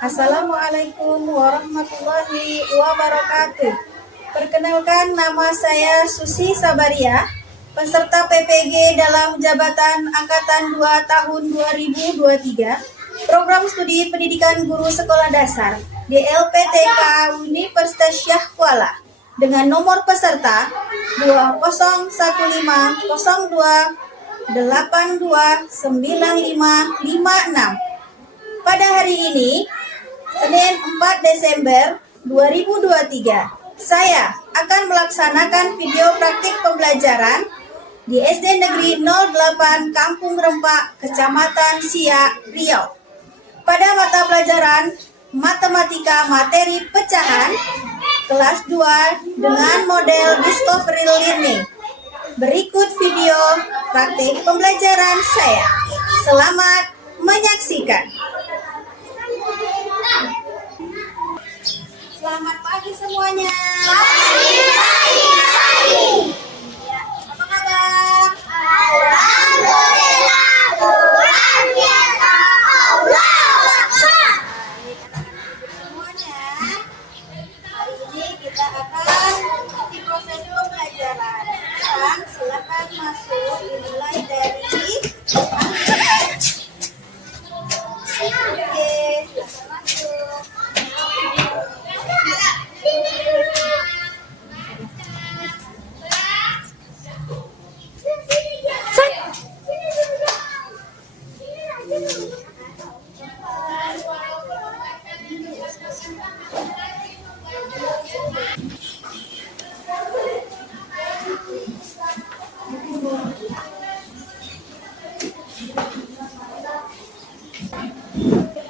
Assalamualaikum warahmatullahi wabarakatuh. Perkenalkan, nama saya Susi Sabaria, peserta PPG dalam Jabatan Angkatan 2 tahun 2023, Program Studi Pendidikan Guru Sekolah Dasar di LPTK Universitas Syah Kuala dengan nomor peserta 200152829556. Pada hari ini, Senin 4 Desember 2023, saya akan melaksanakan video praktik pembelajaran di SD Negeri 08 Kampung Rempak, Kecamatan Siak, Riau. Pada mata pelajaran Matematika Materi Pecahan, kelas 2 dengan model Discovery Learning. Berikut video praktik pembelajaran saya. Selamat menyaksikan. Selamat pagi semuanya. Pagi. Ya, apa kabar? Alhamdulillah, luar biasa. Allahu Akbar. Semuanya, hari ini kita akan mengikuti proses pembelajaran. Sekarang silakan masuk, dimulai dari Oke, silakan masuk.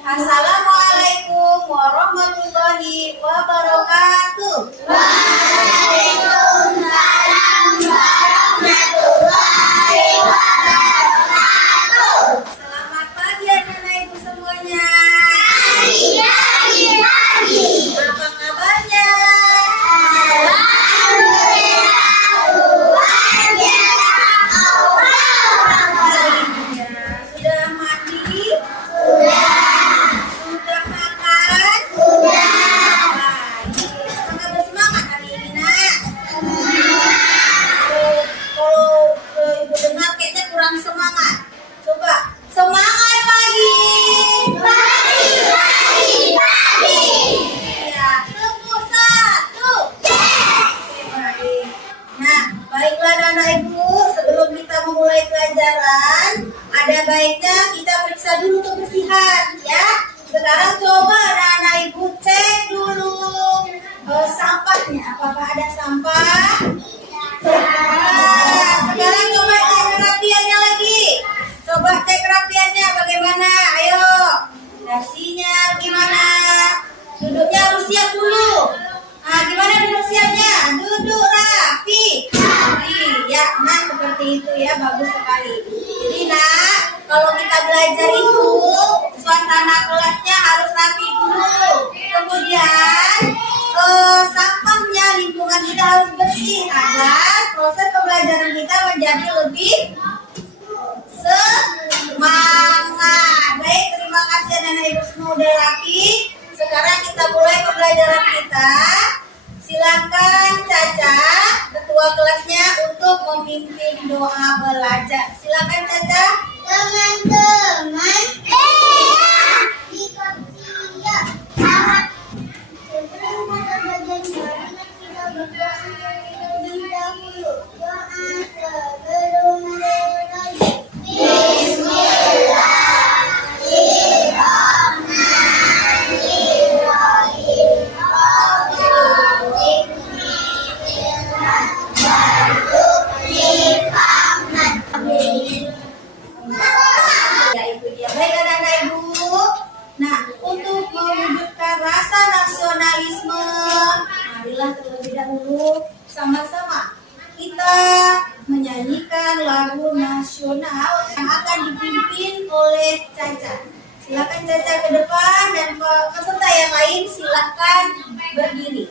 Assalamualaikum warahmatullahi wabarakatuh. Waalaikumsalam warahmatullahi wabarakatuh. Selamat pagi anak-anak ibu semuanya. Pagi. Apa kabarnya? Alhamdulillah, luar biasa. Allahu Akbar. Ya, sudah mandi? Sudah makan? Baik. Apakah bersemangat hari ini, Nak? Kalau ibu dengar kayaknya kurang semangat. Coba semangat pagi. Ya, tepuk satu. Oke, baik. Nah, baiklah anak ibu, sebelum kita memulai pelajaran, ada baiknya kita periksa dulu kebersihan, ya. Sekarang coba anak ibu cek dulu sampahnya, apakah ada sampah? Nah, sekarang coba cek kerapiannya lagi. Coba cek kerapiannya bagaimana? Ayo, dasinya gimana? Duduknya harus siap dulu. Nah, gimana duduk siapnya? Duduk rapi. Ya, nah seperti itu ya, bagus sekali. Jadi nak, kalau kita belajar itu suasana kelasnya harus rapi dulu. Kemudian sampahnya, lingkungan kita harus bersih agar proses pembelajaran kita menjadi lebih semangat. Baik, terima kasih anak-anak ibu semua udah rapi. Sekarang kita mulai pembelajaran kita. Silakan Caca, ketua kelasnya, untuk memimpin doa belajar. Silakan Caca. Teman-teman, sebelum kita belajar, kita berdoa terlebih dahulu. Doa sebelum belajar. Ya, itu dia. Baik anak-anak ibu. Nah, untuk mewujudkan rasa nasionalisme, marilah terlebih dahulu sama-sama kita menyanyikan lagu nasional yang akan dipimpin oleh Caca. Silakan Caca ke depan dan peserta yang lain silakan berdiri.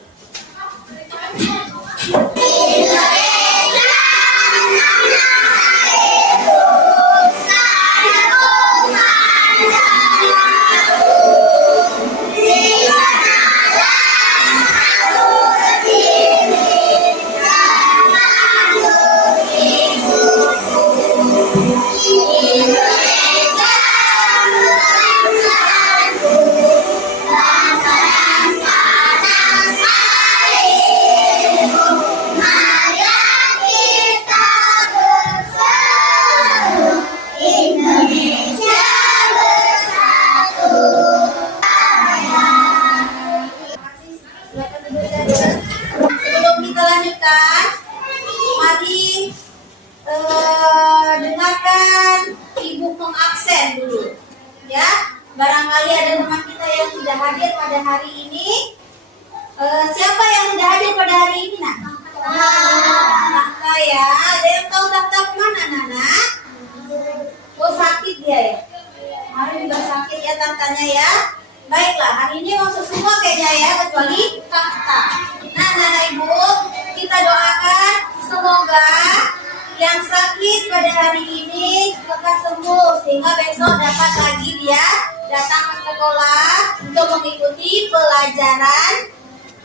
pada hari ini lekas sembuh sehingga besok dapat lagi dia datang ke sekolah untuk mengikuti pelajaran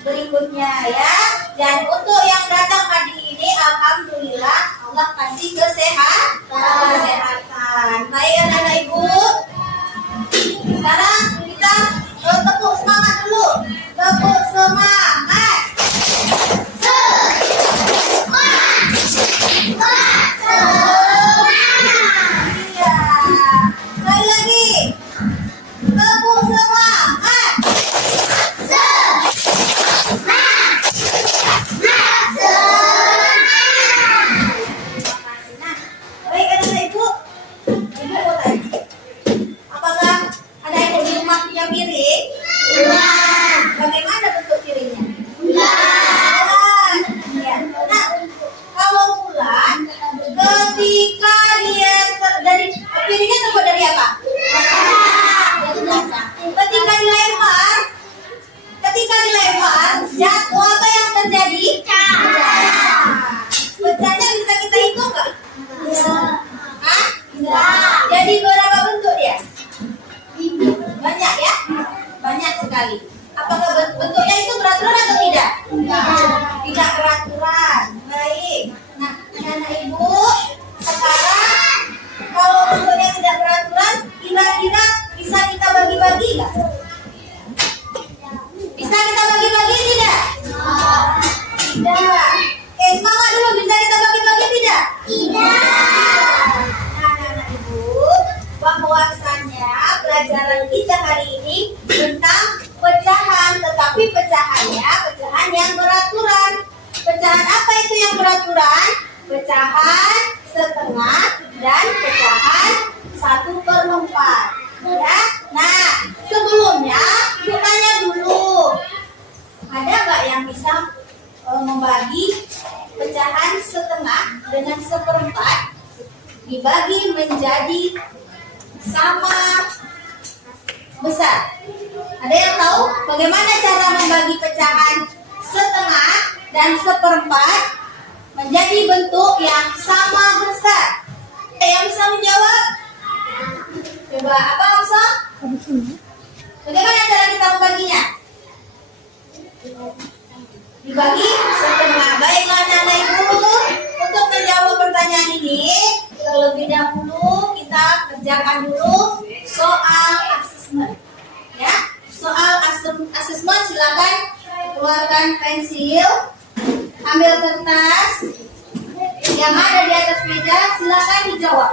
berikutnya ya. Dan untuk yang datang hari ini alhamdulillah Allah kasih kesehatan. Baik anak-anak ibu. Sekarang kita tepuk semangat dulu. Tepuk semangat. Iya. Sekali lagi. Tepuk semangat. Nah, baik anak-anak ibu. Ibu mau tanya. Apakah ada ibu di rumah punya piring? Bagaimana bentuk piringnya? Bulat. Ya. Nah, kalau bulat, ketika dia dari piringnya terbuat dari apa? Ketika dilempar, jatuh apa yang terjadi? Pecahnya bisa kita hitung nggak? Hah? Jadi berapa bentuk dia? Banyak ya? Banyak sekali. Apakah bentuknya itu beraturan atau tidak? Tidak beraturan. Baik. Nah, anak-anak ibu, sekarang kalau bentuknya tidak beraturan, kira-kira bisa kita bagi-bagi nggak? Bisa kita bagi-bagi tidak? Tidak. Semangat dulu, bisa kita bagi-bagi tidak? Nah, anak-anak ibu, bahwasannya pelajaran kita hari ini tentang pecahan, tetapi pecahan yang beraturan. Pecahan apa itu yang beraturan? Pecahan setengah dan pecahan 1/4. Ya. Nah, sebelumnya ibu tanya dulu, ada nggak yang bisa membagi pecahan setengah dengan 1/4 dibagi menjadi sama besar? Ada yang tahu bagaimana cara membagi pecahan setengah dan 1/4 menjadi bentuk yang sama besar? Ada yang bisa menjawab? Coba apa langsung? Bagaimana cara kita membaginya? Dibagi setengah. Baiklah anak-anak ibu, untuk menjawab pertanyaan ini terlebih dahulu kita kerjakan dulu soal asesmen. Ya, soal asesmen silakan keluarkan pensil, ambil kertas yang ada di atas meja, silakan dijawab.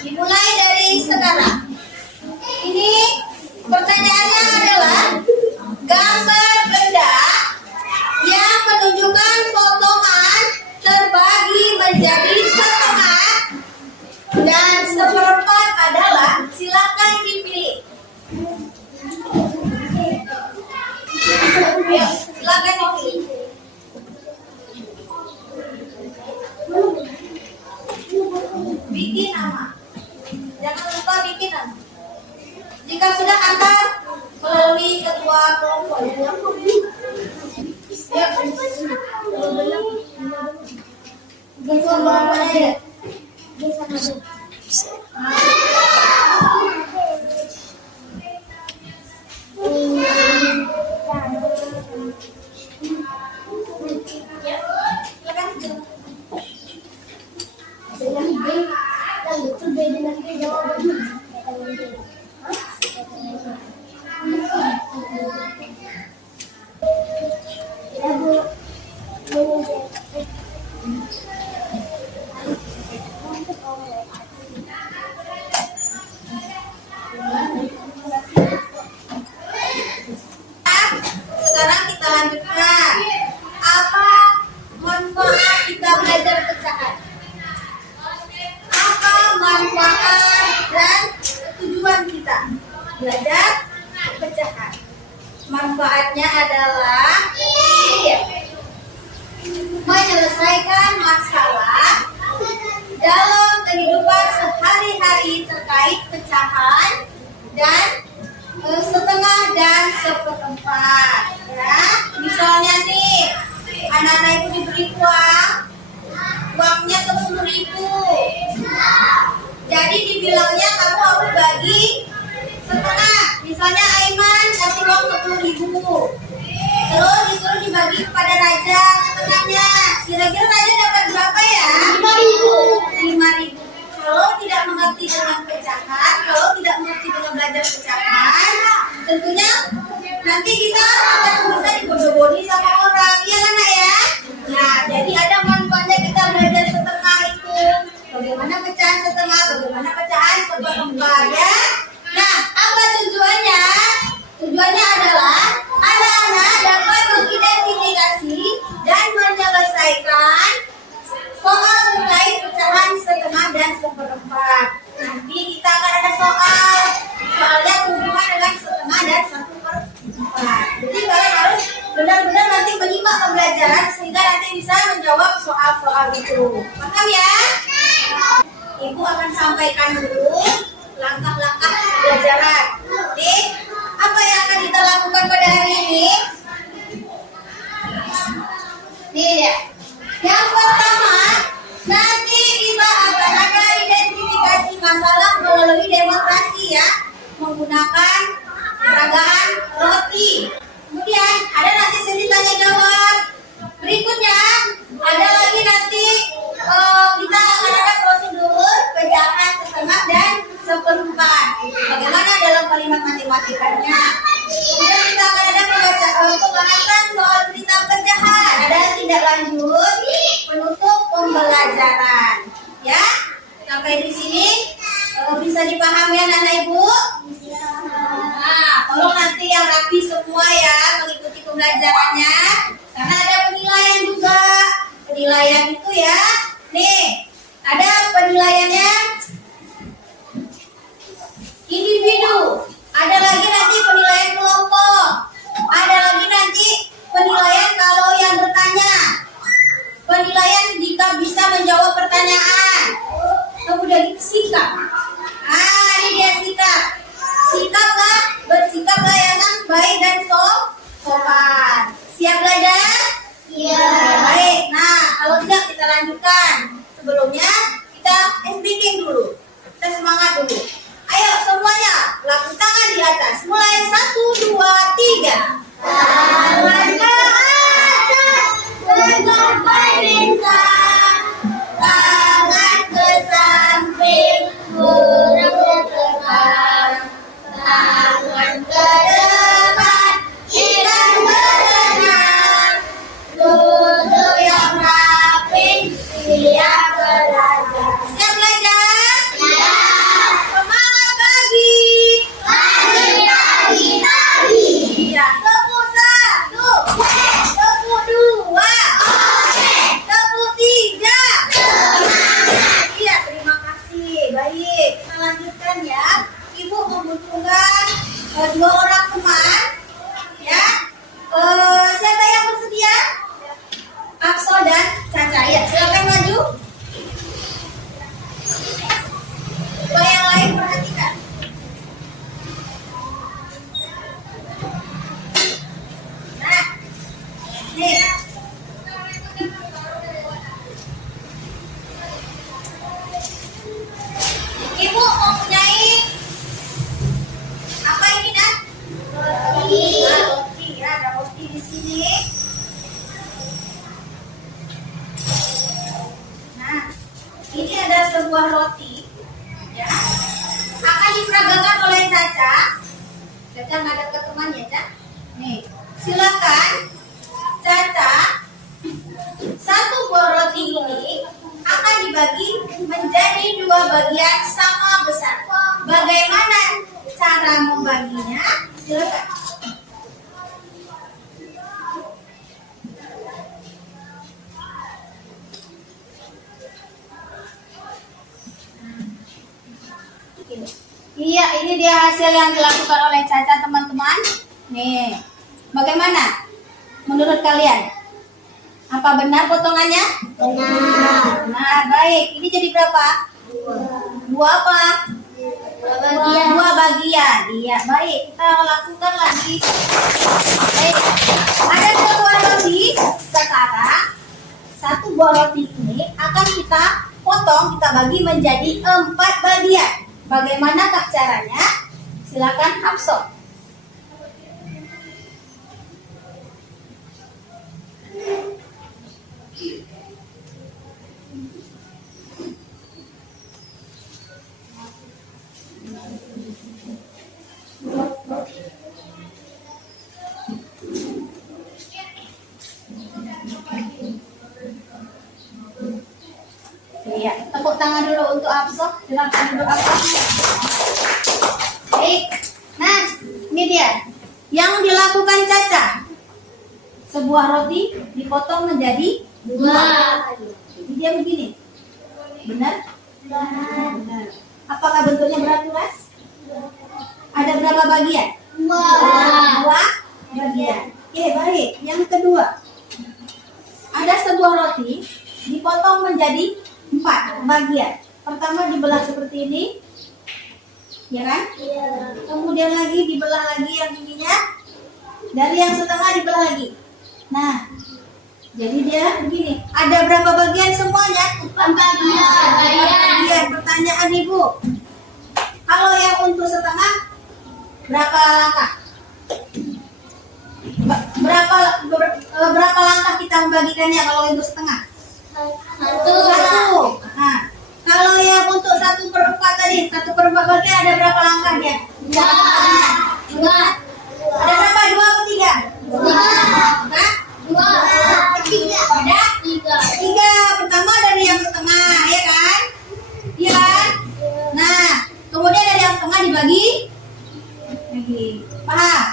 Dimulai dari sekarang. Ini pertanyaannya adalah gambar benda yang menunjukkan potongan terbagi menjadi setengah dan 1/4 adalah, silakan dipilih. Ayo, silakan dipilih. Bikin nama. Jangan lupa bikin nama. Jika sudah antar melalui ketua kelompok. Ya, ketua kelompoknya ya. Sekarang kita lanjutkan. Apa manfaat kita belajar pecahan? Apa manfaat dan tujuan kita belajar pecahan? Manfaatnya adalah menyelesaikan masalah dalam kehidupan sehari-hari terkait pecahan dan setengah dan 1/4. Ya, misalnya nih, anak-anak ibu diberi uang uangnya 10.000. Jadi dibilangnya kamu harus bagi setengah. Misalnya Aiman kasih uang 10.000. Terus disuruh dibagi kepada Raja setengahnya. Kira-kira Raja dapat berapa ya? 5.000. 5.000. Kalau tidak mengerti dengan pecahan, kalau tidak mengerti dengan belajar pecahan, tentunya nanti kita akan bisa dibodoh-bodohi sama orang. Iya kan Nak ya? Nah, jadi ada manfaatnya kita belajar setengah itu. Bagaimana pecahan setengah, bagaimana pecahan seperempat ya. Nah, apa tujuannya? Tujuannya adalah anak-anak dapat mengidentifikasi dan menyelesaikan soal terkait pecahan setengah dan seperempat. Nanti kita akan ada soalnya hubungan dengan setengah dan 1/4. Jadi kalian harus benar-benar nanti menyimak pembelajaran sehingga nanti bisa menjawab soal-soal itu. Paham ya? Ibu akan sampaikan dulu langkah-langkah pembelajaran. Oke? Apa yang akan kita lakukan pada hari ini? Nih ya. Yang pertama, nanti kita akan ada identifikasi masalah melalui demonstrasi ya, menggunakan peragaan roti. Kemudian ada nanti sesi tanya jawab. Berikutnya ada lagi nanti kita akan ada prosedur pecahan setengah dan seperempat. Bagaimana dalam kalimat matematikanya? Kemudian kita akan ada pembahasan soal cerita pecahan. Ada tindak lanjut penutup pembelajaran. Ya, sampai di sini bisa dipahami ya anak ibu? Nah, tolong nanti yang rapi semua ya mengikuti pembelajarannya. Karena ada penilaian juga. Penilaian itu ya, nih ada penilaiannya individu. Ada lagi nanti penilaian kelompok. Ada lagi nanti penilaian kalau yang bertanya. Penilaian jika bisa menjawab pertanyaan. Kemudian sikap. Ah, ini dia sikap. Sikaplah, bersikaplah yang baik dan sopan. Siap belajar? Iya. Baik. Nah, kalau siap kita lanjutkan. Sebelumnya kita speaking dulu. Kita semangat dulu. Ayo semuanya, lakukan tangan di atas. Mulai 1, 2, 3. Tangan ke atas, tegak berdentang. Tangan ke samping, gerak ke depan. Tangan ke depan, kita berenang. Duduk yang rapi, siap belajar. Siap belajar? Siap. Semangat pagi. Iya, tepuk 1, tepuk 2, tepuk 3. Iya, terima kasih. Baik, kita lanjutkan ya. Ibu membutuhkan 2 orang teman. Ya. Siapa yang bersedia? Akso dan Caca. Ya, silakan maju. Supaya yang lain perhatikan. Nah, nih. Ibu mempunyai apa ini nak? Roti. Nah, roti ya, ada roti di sini. Nah, ini ada sebuah roti, ya, akan diperagakan oleh Caca. Caca ngadep ke temannya, Caca. Nih, silakan Caca. 1 buah roti ini akan dibagi menjadi 2 bagian sama besar. Bagaimana cara membaginya? Silakan. Iya, ini dia hasil yang dilakukan oleh Caca, teman-teman. Nih, bagaimana menurut kalian? Apa benar potongannya? Benar. Nah, baik. Ini jadi berapa? 2 apa? 2 bagian. Iya, baik. Kita lakukan lagi. Baik. Ada sebuah roti. Sekarang 1 buah roti ini akan kita potong, kita bagi menjadi 4 bagian. Bagaimanakah caranya? Silakan Hafsah. Iya, tepuk tangan dulu untuk Hafsah. Silakan duduk Hafsah. Baik. Nah, ini dia. Yang dilakukan Caca. Sebuah roti dipotong menjadi 2. Jadi dia begini. Benar? Benar. Apakah bentuknya beraturan? Ada berapa bagian? 2 bagian. Oke, baik. Yang kedua. Ada sebuah roti dipotong menjadi 4 bagian. Pertama dibelah seperti ini, ya kan? Kemudian lagi dibelah lagi yang ininya, dari yang setengah dibelah lagi. Nah, jadi dia begini. Ada berapa bagian semuanya? 4 bagian. Pertanyaan Ibu, kalau yang untuk setengah berapa langkah? Berapa langkah kita membagikannya kalau untuk setengah? 1. Nah, kalau yang untuk 1/4 tadi, 1/4 bagian ada berapa langkah dia? 2. Ada berapa? 2 atau 3? 2. Nah, 2. ada 3. Pertama dari yang setengah, ya kan? Iya kan? Nah, kemudian dari yang setengah dibagi lagi. Paham?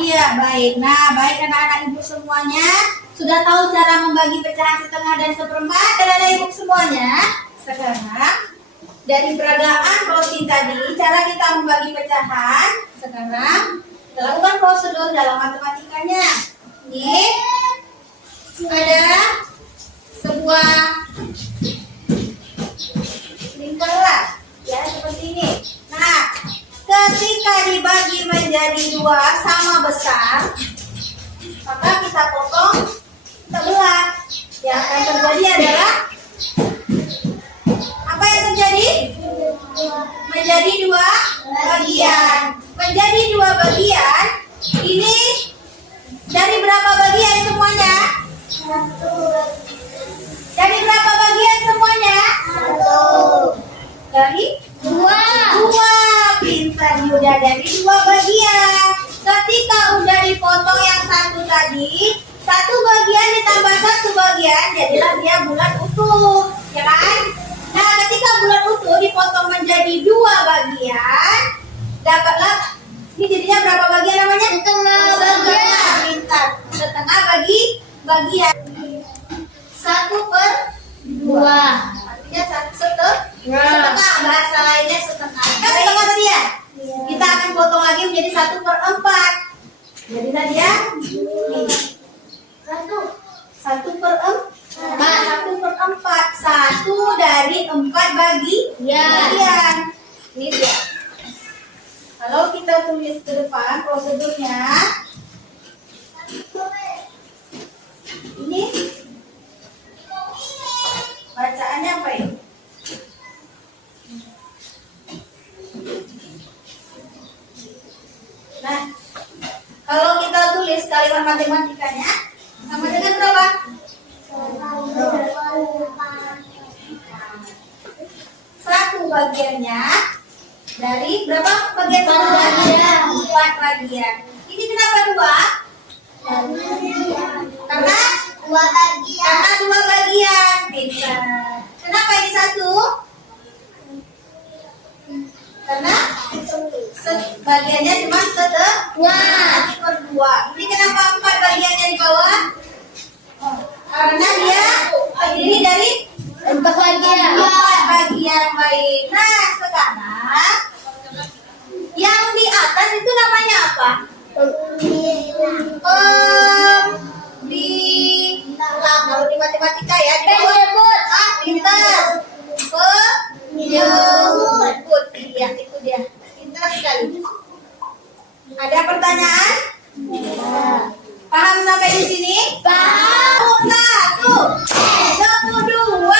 Iya, baik. Nah, baik anak-anak Ibu semuanya. Sudah tahu cara membagi pecahan setengah dan 1/4 anak-anak Ibu semuanya? Sekarang dari peragaan roti tadi, cara kita membagi pecahan. Sekarang kita lakukan prosedur dalam matematikanya. Ini ada sebuah lingkaran, ya seperti ini. Nah, ketika dibagi menjadi 2 sama besar, maka kita potong, kita belah. Yang akan terjadi adalah apa yang terjadi? Menjadi 2 bagian. Menjadi 2 bagian. Ini dari berapa bagian semuanya? 1. Dari berapa bagian semuanya? 1. Dari 2. Pintar Yuda, dari 2 bagian. Ketika udah dipotong yang 1 tadi, 1 bagian ditambah 1 bagian, jadilah dia bulat utuh, ya kan? Nah, ketika bulat utuh dipotong menjadi 2 bagian, dapatlah ini jadinya berapa bagian namanya? Setengah. Pintar. Setengah bagi bagian. 1/2. Artinya setengah. Bahasa lainnya setengah. Kan setengah tadi ya? Kita akan potong lagi menjadi 1/4. Jadilah dia 1/4. 1 dari 4 bagian. Ini dia. Kalau kita tulis ke depan prosedurnya, ini bacaannya apa ya? Nah, kalau kita tulis kalimat matematikanya sama dengan berapa? 1 bagiannya dari berapa bagian? 4 bagian. Ini kenapa 2? Karena 2 bagian. Karena 2 bagian. Pintar. Kenapa ini 1? Karena bagiannya cuma setengah. 1/2. Ini kenapa 4 bagiannya di bawah? Karena dia terdiri dari 4 bagian. 4 bagian, baik. Nah, sekarang yang di atas itu namanya apa? Pembilang. Kalau di matematika ya disebut pintar. Penyebut. Iya, itu dia. Pintar sekali. Ada pertanyaan? Paham sampai di sini? Paham. 1, 2,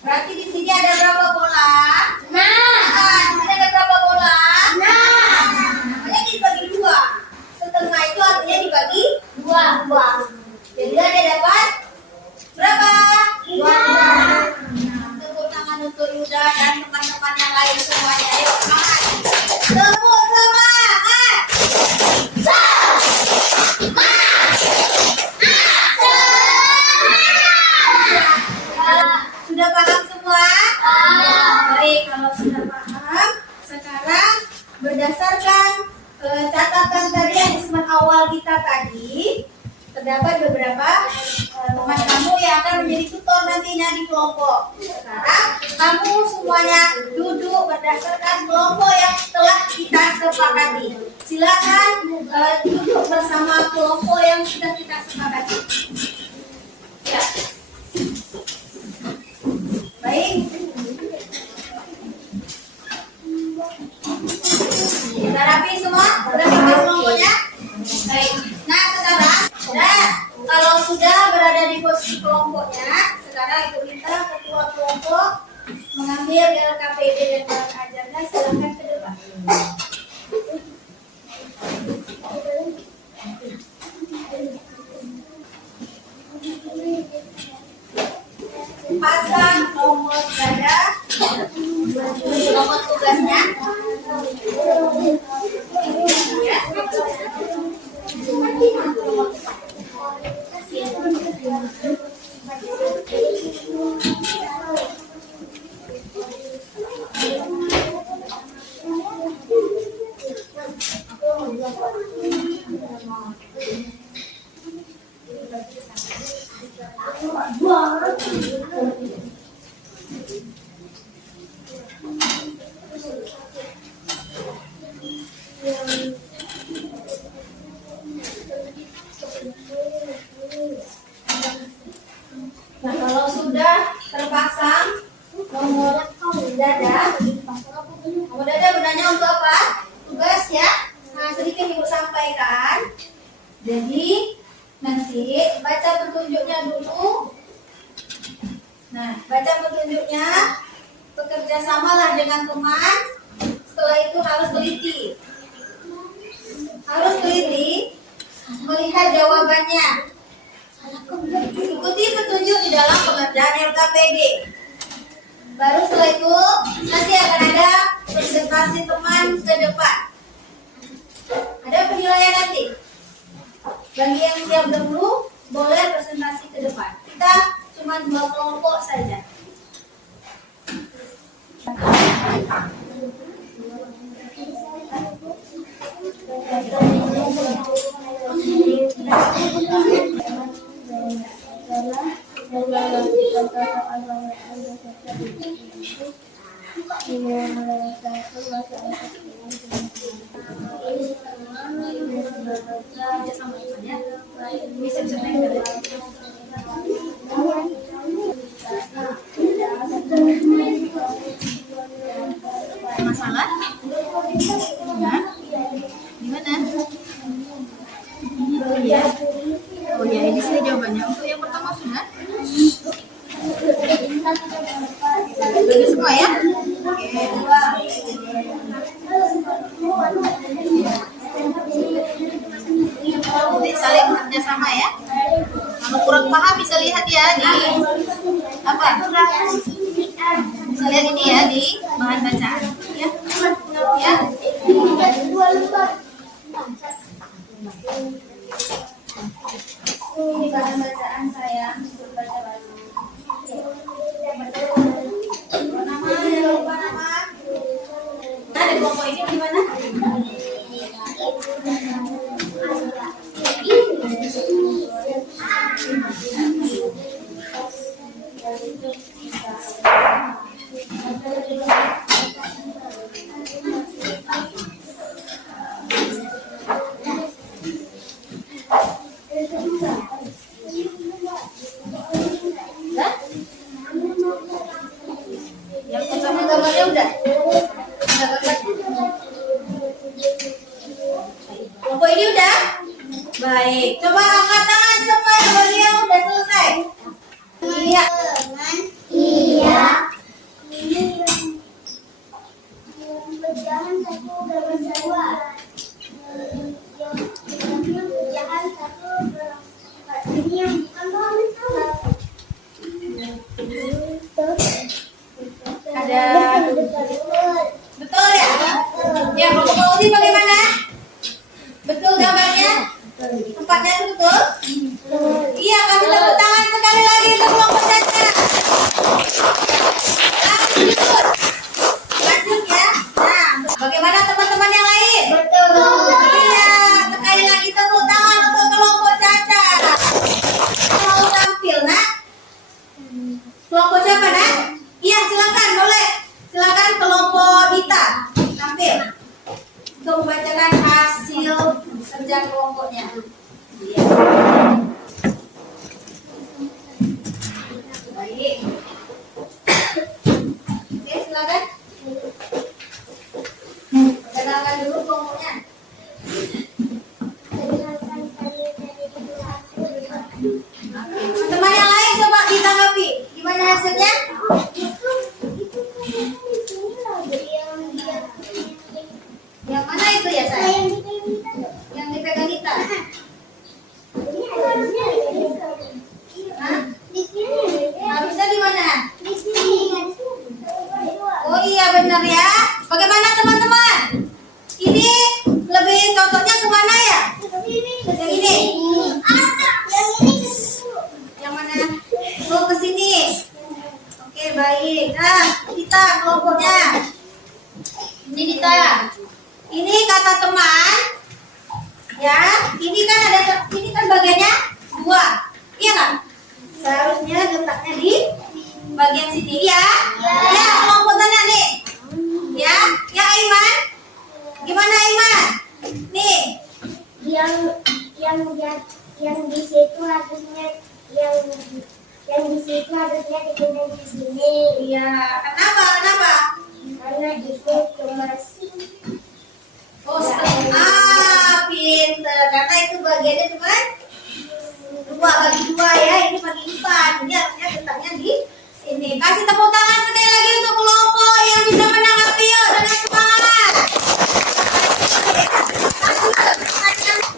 Berarti di sini ada berapa bola? Nah. Di sini ada berapa bola? Nah. Namanya dibagi dua. Setengah itu artinya dibagi Dua. Dua. jadi ada dapat berapa? Dua. Tepuk tangan untuk Yuda dan teman-teman yang lain semuanya. Ayo semangat. Tepuk semangat. Sudah paham semua? Baik, kalau sudah paham, sekarang berdasarkan catatan tadi yang di segmen awal kita tadi, terdapat beberapa teman kamu yang akan menjadi tutor nantinya di kelompok. Sekarang kamu semuanya duduk berdasarkan kelompok yang telah kita sepakati. Silakan duduk bersama kelompok yang sudah kita sepakati. Ya. Baik. Kita rapi semua berdasarkan kelompoknya. Baik. Nah sekarang, kalau sudah berada di posisi kelompoknya, sekarang Ibu minta ketua kelompok mengambil LKPD dan bahan ajarnya. Silakan ke depan. Pasang nomor ganda, nomor tugasnya. Ya. Nah, kalau sudah terpasang nomor dada, nomor dada gunanya untuk apa? Tugas ya. Nah, sedikit Ibu sampaikan. Jadi, nanti baca petunjuknya dulu. Nah, baca petunjuknya, bekerja samalah dengan teman. Setelah itu harus teliti. Harus teliti, melihat jawabannya. Ikuti petunjuk di dalam pengerjaan LKPD. Baru setelah itu nanti akan ada presentasi teman ke depan. Ada penilaian nanti. Bagi yang siap dahulu boleh presentasi ke depan. Kita cuma 2 kelompok saja. Masalah? Nah, gimana? Oh iya. Oh iya, ini sih jawabannya. Untuk yang pertama sudah? Bagi semua ya? Oke. Nanti saling bekerja sama ya. Kalau kurang paham bisa lihat ya di apa? Bisa lihat ini ya di bahan bacaan. Ya. Ya. Ini bahan bacaan saya untuk baca baru. Nama, lupa nama. Nah, di kelompok ini gimana? Yang pertama gambarnya udah gambar. Kelompok ini udah? Baik. Coba angkat tangan semua bagi yang udah selesai. Iya. Iya. Betul ya? Ya, kelompok Fauzi bagaimana? Betul gambarnya? Tempatnya itu betul? Iya, kasih tepuk tangan sekali lagi untuk kelompok Caca. Lanjut. Lanjut ya. Nah, bagaimana teman-teman yang lain? Iya, sekali lagi tepuk tangan untuk kelompok Caca. Mau tampil, nak? Kelompok siapa, nak? Iya, silakan, boleh. Silakan kelompok Dita tampil untuk membacakan hasil kerja kelompoknya. Iya. Baik. Oke, silakan. Perkenalkan dulu kelompoknya. Teman-teman yang lain coba ditanggapi. Gimana hasilnya? Yang mana itu ya, saya? Yang dipegang Dita. Hah? Harusnya di mana? Oh iya, benar ya. Bagaimana teman-teman? Ini lebih cocoknya kemana ya? Yang ini? Yang mana? Oh, ke sini. Oke, baik. Nah, kita kelompoknya. Ini Dita. Ini kata teman. Ya, ini kan bagiannya 2. Iya kan? Seharusnya letaknya di bagian sini ya. Ya, kelompok sana nih. Ya, ya Aiman. Gimana Aiman? Nih. Yang di situ harusnya yang di situ harusnya dipindah di sini. Iya, kenapa? Karena itu cuma Oh, pinter. Karena itu bagiannya cuma 2 bagi 2 ya. Ini bagi 4. Jadi harusnya letaknya di sini. Kasih tepuk tangan sekali lagi untuk kelompok yang bisa menanggapi yuk dengan semangat.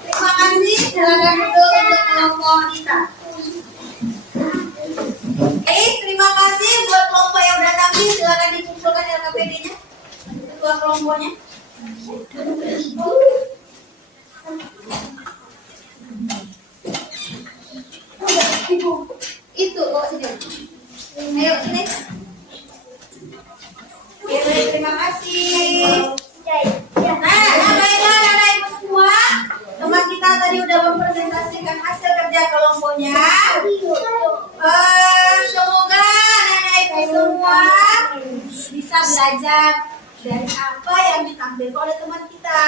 Terima kasih. Silakan duduk untuk kelompok Dita. Oke, terima kasih buat kelompok yang udah tampil. Silakan dikumpulkan LKPD-nya. Ketua kelompoknya. Itu bawa sini. Ayo sini. Oke, baik, terima kasih. Nah, baiklah anak ibu semua. Teman kita tadi udah mempresentasikan hasil kerja kelompoknya. Semoga anak ibu semua bisa belajar dari apa yang ditampilkan oleh teman kita.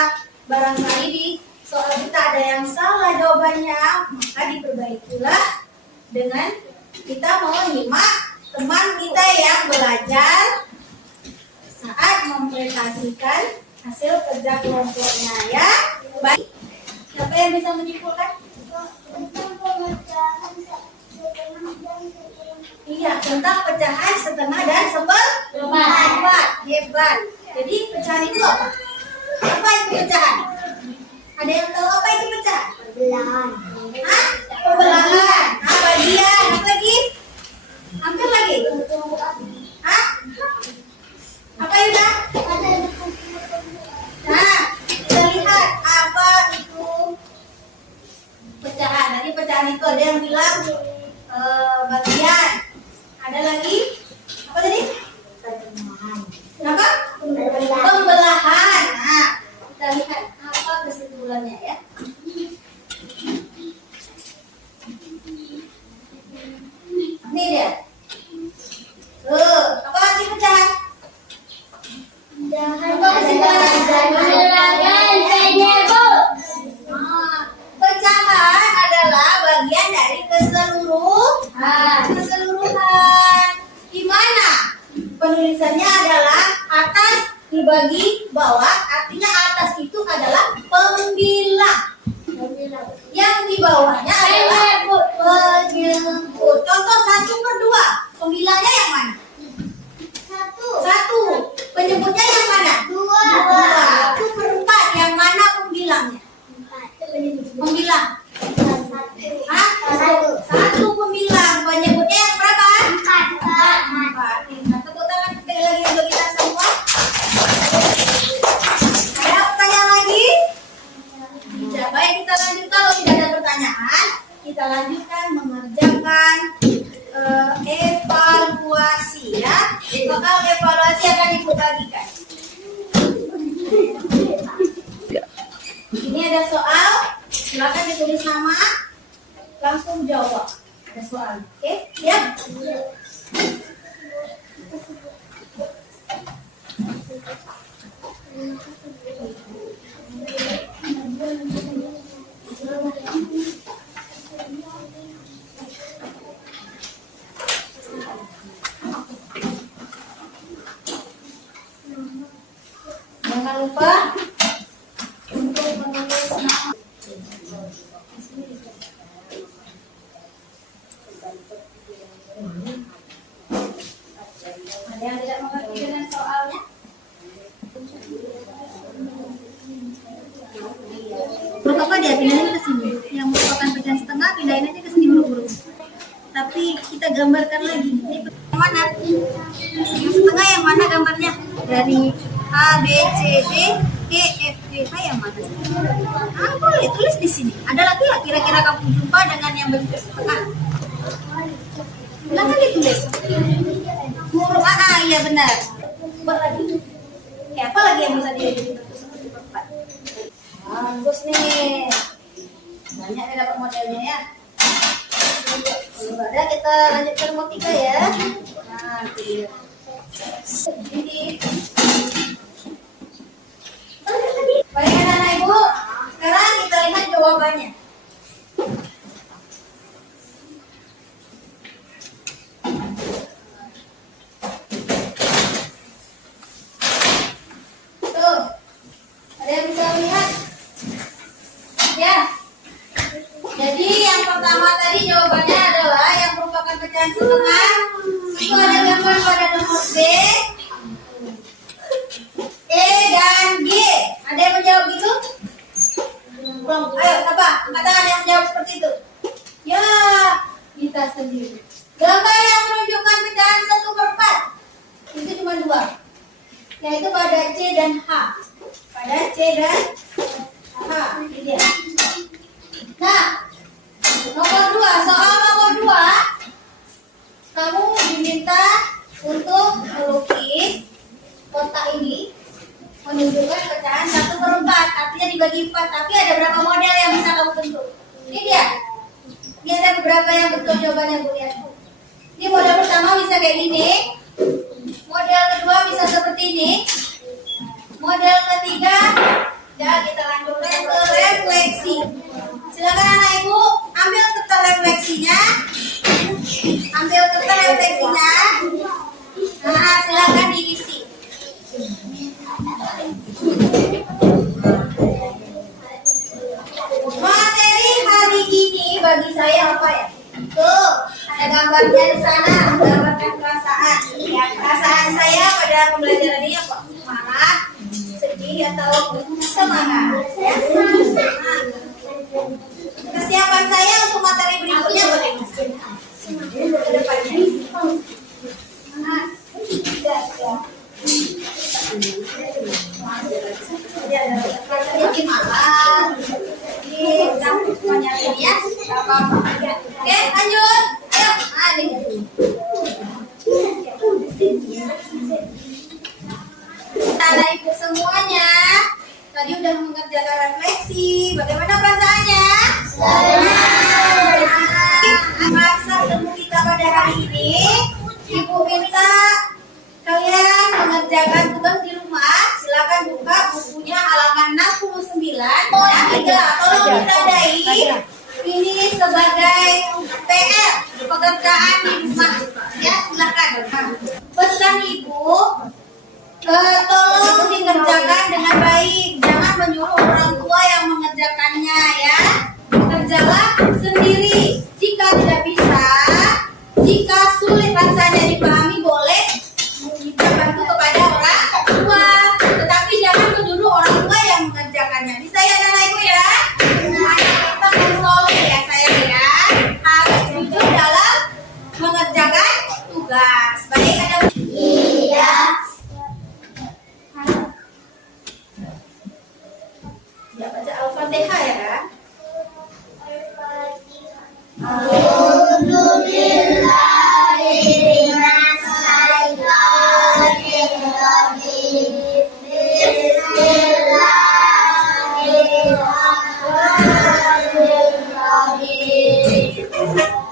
Barangkali di soal kita ada yang salah jawabannya, maka diperbaikilah dengan kita menyimak teman kita yang belajar saat mempresentasikan hasil kerja kelompoknya ya. Baik, siapa yang bisa menyimpulkan? Iya, tentang pecahan setengah dan seperempat. Hebat. Jadi pecahan itu apa? Apa itu pecahan? Ada yang tahu apa itu pecahan? belahan. Hah? Pembelahan. Ah, bagian. Apa lagi? Hampir lagi. Hah? Apa Yuda? Nah, kita lihat apa itu pecahan. Tadi pecahan itu ada yang bilang bagian. Ada lagi? Apa tadi? Apa? Pembelahan. Nah, kita lihat apa kesimpulannya ya. Ini dia. Apa sih pecahan? Apa kesimpulannya? Pecahan adalah bagian dari keseluruhan. Di mana penulisannya adalah atas dibagi bawah, artinya atas itu adalah pembilang. Yang di bawahnya adalah penyebut. Contoh 1/2. Pembilangnya yang mana? 1. Penyebutnya yang mana? 2. 1/4. Yang mana pembilangnya? Pembilang. Hah? 1 pembilang. Penyebutnya yang berapa? 4. Tepuk tangan sekali lagi untuk kita semua. lupa untuk menulis nama. Ada yang tidak mengerti dengan soalnya? Huruf apa dia pindahin ke sini? Yang merupakan pecahan setengah pindahin aja ke sini huruf-huruf. Tapi kita gambarkan lagi. Ini Yang mana? Yang setengah yang mana gambarnya? dari A, B, C, D, E, F, G, H yang mana? Boleh tulis di sini. Ada lagi ya kira-kira kamu jumpa dengan yang bentuk setengah? Silahkan ditulis. Huruf A, iya benar. Coba lagi. Apa lagi yang bisa dibentuk seperti empat? Bagus nih. Banyak nih dapat modelnya ya. Kalau ada kita lanjut ke nomor 3 ya. Nah, itu dia. Ini. Baik anak-anak ibu, sekarang kita lihat jawabannya. Tuh, ada yang bisa lihat? Ya. Jadi yang pertama tadi jawabannya adalah yang merupakan pecahan setengah. Itu ada gambar pada nomor B, E dan G. Ada yang menjawab itu? Belum. Ayo, siapa? Katakan yang menjawab seperti itu. Ya, Kita sendiri. gambar yang menunjukkan pecahan 1/4 itu cuma 2, yaitu pada C dan H. Pada C dan H. Ini dia. Nah, nomor 2, soal nomor 2, kamu diminta untuk melukis kotak ini menunjukkan pecahan 1/4, artinya dibagi 4. Tapi ada berapa model yang bisa kamu bentuk? Ini dia. Ini ada beberapa yang betul jawabannya, Bu, lihat. Ini model pertama bisa kayak gini. Model kedua bisa seperti ini. Model ketiga, ya kita lanjutkan ke refleksi. Silakan anak ibu ambil kertas refleksinya. Ambil kertas refleksinya. Nah, silakan diisi. Materi hari ini bagi saya apa ya? Tuh, ada gambarnya di sana, menggambarkan perasaan. Ya, perasaan saya pada pembelajaran ini apa? Marah, sedih atau semangat? Ya. Nah, kesiapan saya untuk materi berikutnya bagaimana? Ke depannya. Nah, ya. Rasanya gimana? Ini udah semuanya ini ya. Oke, lanjut. Ayo, adik. Anak ibu semuanya tadi udah mengerjakan refleksi. Bagaimana perasaannya? Senang. Masa temu kita pada hari ini, ibu minta kalian mengerjakan tugas di rumah. Silakan buka bukunya halaman 69. Yang tiga, tolong ditandai ini sebagai PR pekerjaan di rumah. Ya, silakan. Pesan ibu, tolong dikerjakan dengan baik. Jangan menyuruh orang tua yang mengerjakannya ya. Kerjalah sendiri. Jika tidak bisa, jika sulit rasanya dipahami, boleh minta bantu kepada orang tua. Tetapi jangan menyuruh orang tua yang mengerjakannya. Bisa ya anak ibu ya? Semuanya kita konsolid ya saya ya. Harus jujur dalam mengerjakan tugas. Baik, ada iya. Ya, baca Al-Fatihah ya. Bismillahirrahmanirrahim.